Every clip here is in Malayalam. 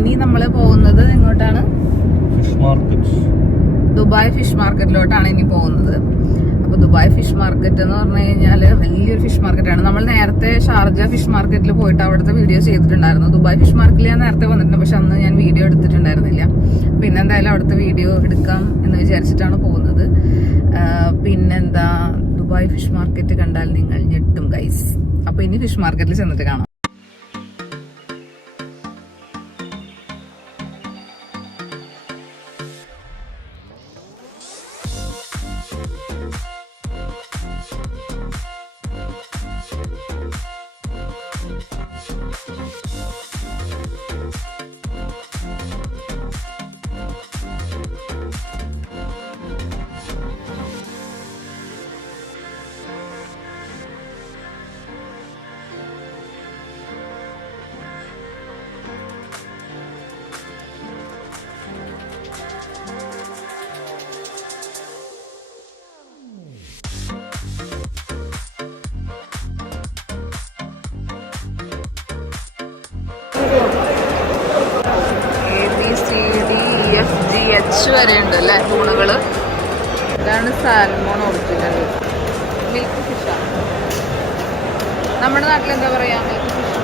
ഇനി നമ്മള് പോകുന്നത് എങ്ങോട്ടാണ്? ഫിഷ് മാർക്കറ്റ്, ദുബായ് ഫിഷ് മാർക്കറ്റിലോട്ടാണ് ഇനി പോകുന്നത്. അപ്പൊ ദുബായ് ഫിഷ് മാർക്കറ്റ് എന്ന് പറഞ്ഞു കഴിഞ്ഞാല് വലിയൊരു ഫിഷ് മാർക്കറ്റാണ്. നമ്മൾ നേരത്തെ ഷാർജ ഫിഷ് മാർക്കറ്റിൽ പോയിട്ട് അവിടുത്തെ വീഡിയോ ചെയ്തിട്ടുണ്ടായിരുന്നു. ദുബായ് ഫിഷ് മാർക്കറ്റിൽ ഞാൻ നേരത്തെ വന്നിട്ടുണ്ട്, പക്ഷെ അന്ന് ഞാൻ വീഡിയോ എടുത്തിട്ടുണ്ടായിരുന്നില്ല. പിന്നെ എന്തായാലും അവിടുത്തെ വീഡിയോ എടുക്കാം എന്ന് വിചാരിച്ചിട്ടാണ് പോകുന്നത്. പിന്നെന്താ, ദുബായ് ഫിഷ് മാർക്കറ്റ് കണ്ടാൽ നിങ്ങൾ ഞെട്ടും ഗൈസ്. അപ്പൊ ഇനി ഫിഷ് മാർക്കറ്റിൽ ചെന്നിട്ട് കാണാം. ABCDEFGH വരെ ഉണ്ട് അല്ലേ തൂണുകള്. ഇതാണ് സാൽമോൺ ഒറിജിനൽ മിൽക്ക് ഫിഷാണ്. നമ്മുടെ നാട്ടിൽ എന്താ പറയാ, മിൽക്ക് ഫിഷ്,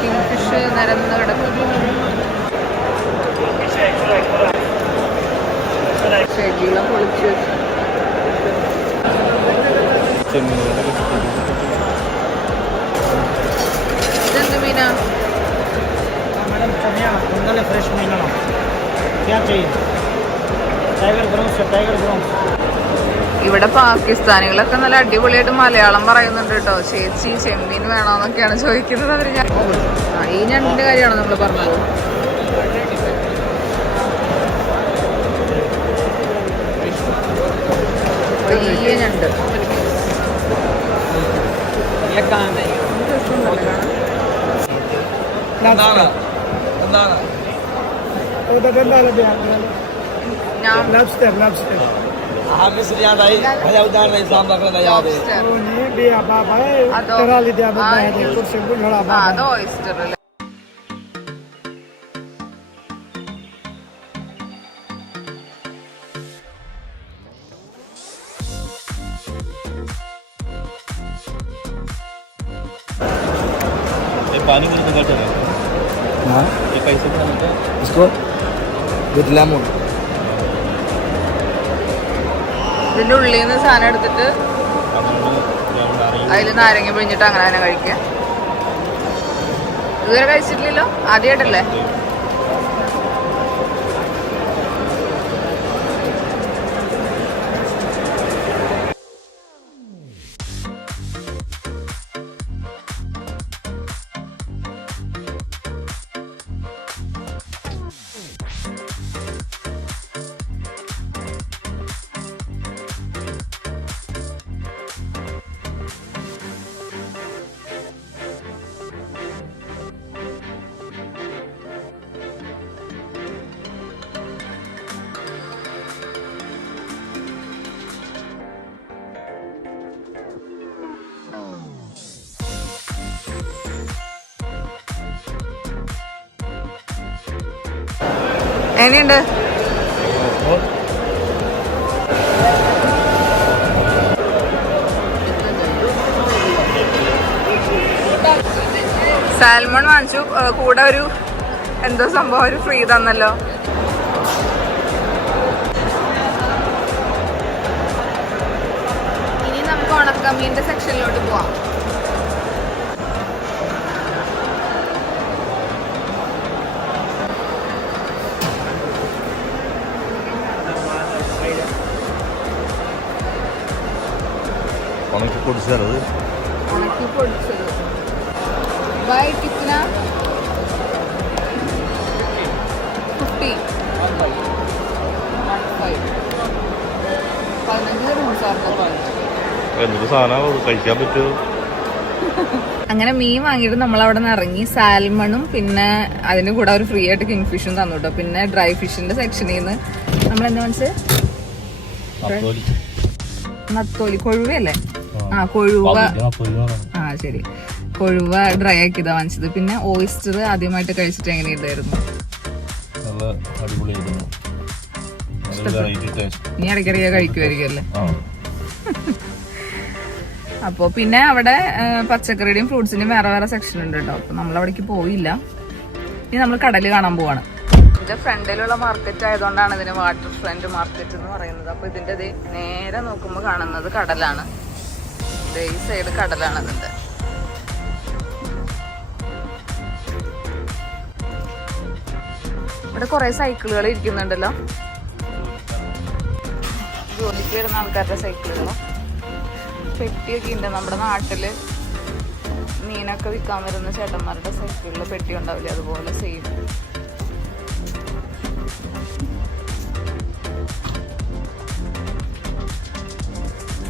കിങ് ഫിഷ് നിരന്ന് കിടക്കും. ശരീരം പൊളിച്ചു വെച്ചു. ഇതെന്ത് മീനാ? फ्रेश मीना क्या चाहिए? टाइगर ग्राउंड से टाइगर ग्राउंड. ഇവിടെ പാകിസ്ഥാനികളൊക്കെ നല്ല അടിപൊളിയായിട്ട് മലയാളം പറയുന്നുണ്ട് കേട്ടോ. ചേച്ചി ചെമ്മീൻ വേണോന്നൊക്കെയാണ് ചോദിക്കുന്നത്. അതിന് ഞാൻ ഈ ഞണ്ടിന്റെ കാര്യമാണോ നമ്മൾ പറഞ്ഞത്? വലിയ ഞണ്ട്. അത് ഓയിസ്റ്റർ അല്ലേ? पानी में निकल चला। हाँ, ये कैसे बनाते हैं इसको? With lemon. ഇതിന്റെ ഉള്ളിൽ നിന്ന് സാധനം എടുത്തിട്ട് അതിൽ നാരങ്ങ പിഴിഞ്ഞിട്ട് അങ്ങനെ തന്നെ കഴിക്കുക. ഇതുവരെ കഴിച്ചിട്ടില്ലല്ലോ, ആദ്യമായിട്ടല്ലേ? എങ്ങനെയുണ്ട്? സാൽമൺ വാങ്ങിച്ചു, കൂടെ ഒരു എന്തോ സംഭവം ഒരു ഫ്രീ തന്നല്ലോ. ഇനി നമുക്ക് ഉണക്കമീന്റെ സെക്ഷനിലോട്ട് പോവാം. उनकी പൊടിച്ചത് ഉണക്കി പൊടിച്ചത് ബൈ കിतना 50 എന്തൊരു സാധനം കഴിക്കാൻ പറ്റുമോ? അങ്ങനെ മീൻ വാങ്ങിയിട്ട് നമ്മൾ അവിടെ നിന്ന് ഇറങ്ങി. സാൽമണും പിന്നെ അതിന് കൂടെ ഒരു ഫ്രീ ആയിട്ട് കിങ് ഫിഷും തന്നു കേട്ടോ. പിന്നെ ഡ്രൈ ഫിഷിന്റെ സെക്ഷനിൽ നിന്ന് നമ്മൾ എന്താ മനസ്സിൽ നത്തോലി കൊഴുവല്ലേ? ആ കൊഴുവ. ആ ശരി. കൊഴുവ ഡ്രൈ ആക്കിയതാ വാങ്ങിച്ചത്. പിന്നെ ഓയിസ്റ്റർ ആദ്യമായിട്ട് കഴിച്ചിട്ട് എങ്ങനെയുണ്ടായിരുന്നു? നല്ല അടിപൊളിയായിരുന്നു. നീ ഇടയ്ക്കിടയ്ക്ക് കഴിക്കുമായിരിക്കും അല്ലേ? അപ്പോൾ പിന്നെ അവിടെ പച്ചക്കറിയുടെയും ഫ്രൂട്ട്സിന്റെയും വേറെ വേറെ സെക്ഷൻ ഉണ്ട് കേട്ടോ. അപ്പൊ നമ്മൾ അവിടേക്ക് പോയില്ല. ഇനി നമ്മൾ കടല് കാണാൻ പോവാണ്. ഇതിന്റെ ഫ്രണ്ടിലുള്ള മാർക്കറ്റ് ആയതുകൊണ്ടാണ് ഇതിന് വാട്ടർ ഫ്രണ്ട് മാർക്കറ്റ് എന്ന് പറയുന്നത്. അപ്പൊ ഇതിന്റെ നേരെ നോക്കുമ്പോൾ കാണുന്നത് കടലാണ്. ഈ സൈഡ് കടലാണ് ഇതിന്റെ. ഇവിടെ കുറെ സൈക്കിളുകൾ ഇരിക്കുന്നുണ്ടല്ലോ. ജോലിക്ക് വരുന്ന ആൾക്കാരുടെ സൈക്കിളുകളോ പെട്ടിയൊക്കെ ഉണ്ട്. നമ്മുടെ നാട്ടില് മീനൊക്കെ വിൽക്കാൻ വരുന്ന ചേട്ടന്മാരുടെ സൈക്കിളിൽ പെട്ടി ഉണ്ടാവില്ലേ, അതുപോലെ സെയിം.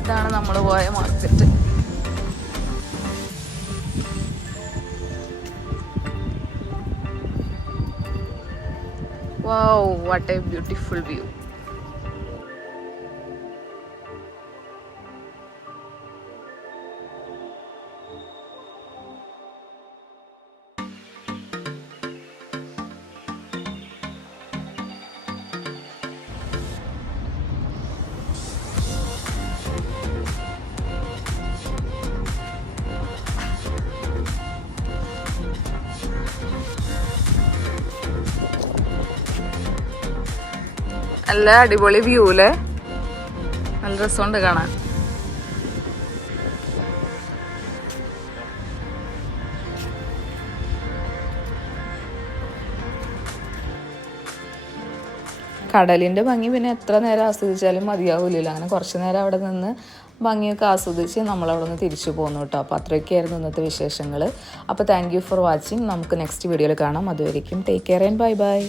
ഇതാണ് നമ്മൾ പോയ market. Wow, what A beautiful view. നല്ല അടിപൊളി വ്യൂ അല്ലേ? നല്ല രസമുണ്ട് കാണാൻ. കടലിന്റെ ഭംഗി പിന്നെ എത്ര നേരം ആസ്വദിച്ചാലും മതിയാവൂലല്ലോ. അങ്ങനെ കുറച്ചു നേരം അവിടെ നിന്ന് ഭംഗിയൊക്കെ ആസ്വദിച്ച് നമ്മളവിടെ നിന്ന് തിരിച്ചു പോകുന്നു കേട്ടോ. അപ്പോൾ അത്രയൊക്കെയായിരുന്നു ഇന്നത്തെ വിശേഷങ്ങൾ. അപ്പോൾ താങ്ക് യു ഫോർ വാച്ചിങ്. നമുക്ക് നെക്സ്റ്റ് വീഡിയോയിൽ കാണാം. അതുവരെയും take care and bye bye.